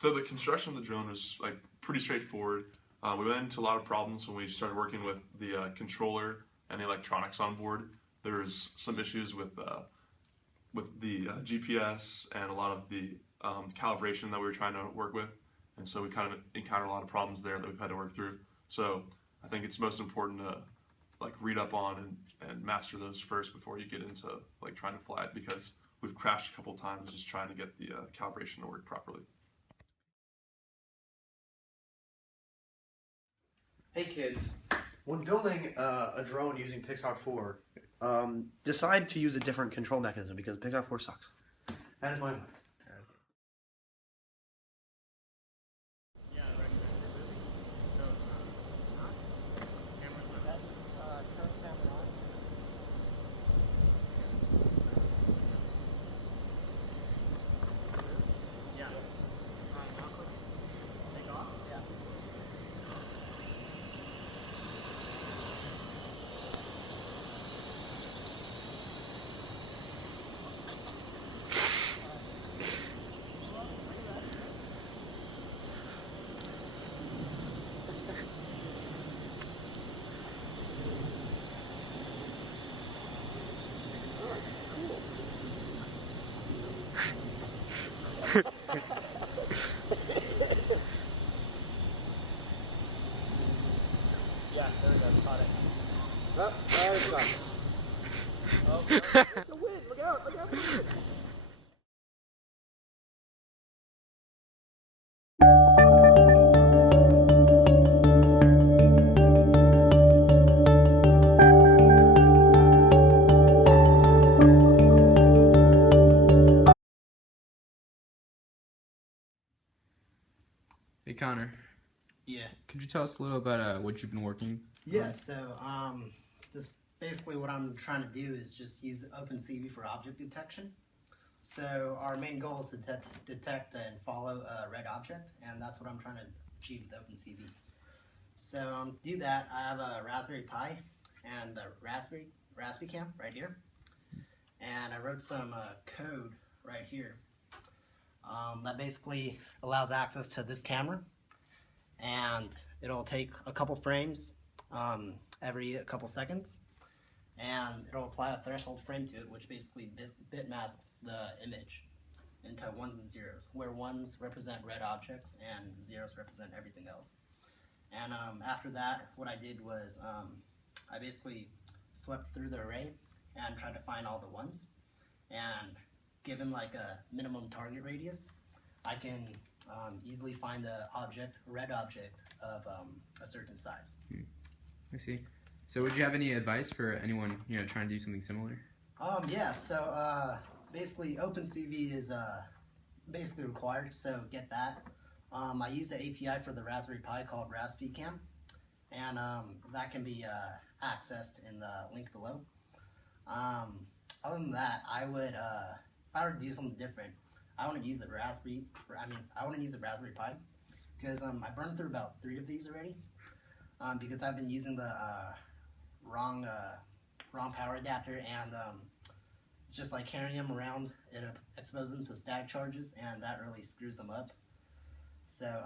So the construction of the drone was like pretty straightforward. We ran into a lot of problems when we started working with the controller and the electronics on board. There's some issues with the GPS and a lot of the calibration that we were trying to work with, and so we kind of encountered a lot of problems there that we've had to work through. So I think it's most important to like read up on and master those first before you get into like trying to fly it, because we've crashed a couple times just trying to get the calibration to work properly. Hey kids, when building a drone using Pixhawk 4, decide to use a different control mechanism because Pixhawk 4 sucks. That is my advice. Yeah, there we go, caught it. Oh, it's not. Oh, it's a wind, look out, look out. Hey Connor. Yeah. Could you tell us a little about what you've been working Yeah, on? so this basically what I'm trying to do is just use OpenCV for object detection. So our main goal is to detect and follow a red object, and that's what I'm trying to achieve with OpenCV. So to do that, I have a Raspberry Pi and the Raspberry Cam right here, and I wrote some code right here that basically allows access to this camera, and it'll take a couple frames every couple seconds, and it'll apply a threshold frame to it, which basically bit masks the image into ones and zeros, where ones represent red objects and zeros represent everything else. And after that, what I did was I basically swept through the array and tried to find all the ones, and given like a minimum target radius, I can easily find the red object of a certain size. I see. So would you have any advice for anyone trying to do something similar? Yeah, so basically OpenCV is basically required, so get that. I use the API for the Raspberry Pi called RaspBCam, and that can be accessed in the link below. Other than that, I would, if I were to do something different, I want to use a Raspberry Pi, because I burned through about 3 of these already, because I've been using the wrong power adapter, and it's just like carrying them around, it exposes them to static charges, and that really screws them up. So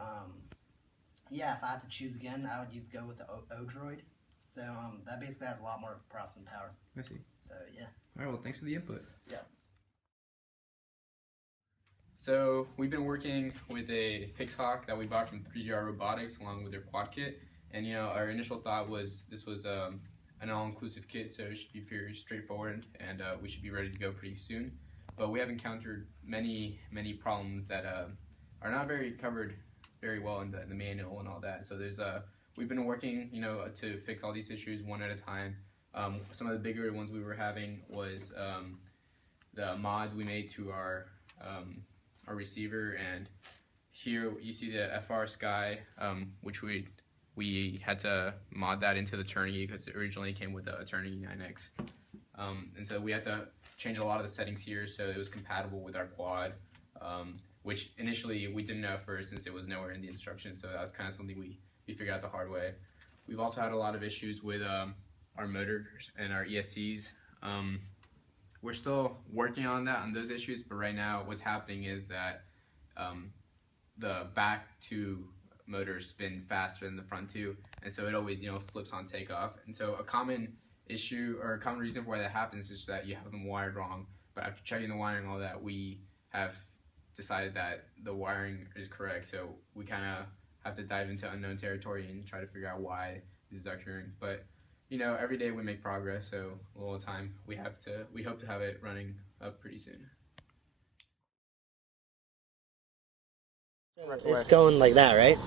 yeah, if I had to choose again, I would go with the Odroid. So that basically has a lot more processing power. I see. So yeah. All right, well, thanks for the input. Yeah. So we've been working with a Pixhawk that we bought from 3DR Robotics along with their quad kit, and our initial thought was this was an all-inclusive kit, so it should be very straightforward, and we should be ready to go pretty soon. But we have encountered many problems that are not covered very well in the manual and all that. So there's we've been working to fix all these issues one at a time. Some of the bigger ones we were having was the mods we made to our receiver, and here you see the FR Sky, which we had to mod that into the Eternity because it originally came with the Eternity 9X, and so we had to change a lot of the settings here so it was compatible with our quad, which initially we didn't know at first since it was nowhere in the instructions, so that was kind of something we figured out the hard way. We've also had a lot of issues with our motors and our ESCs. We're still working on those issues, but right now what's happening is that the back two motors spin faster than the front two, and so it always flips on takeoff. And so a common issue or a common reason for why that happens is that you have them wired wrong. But after checking the wiring and all that, we have decided that the wiring is correct. So we kind of have to dive into unknown territory and try to figure out why this is occurring. But every day we make progress. So all the time we hope to have it running up pretty soon. It's going like that, right?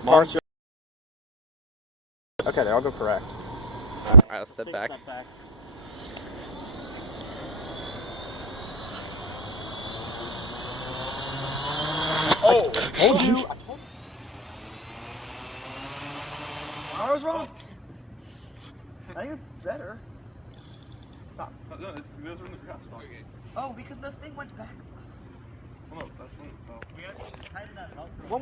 Okay, there, I'll go correct. Alright, let's step back. Oh! Told you! I was wrong. I think it's better. Stop. No, those are in the grass. Oh, because the thing went back. Well, no, that's not. One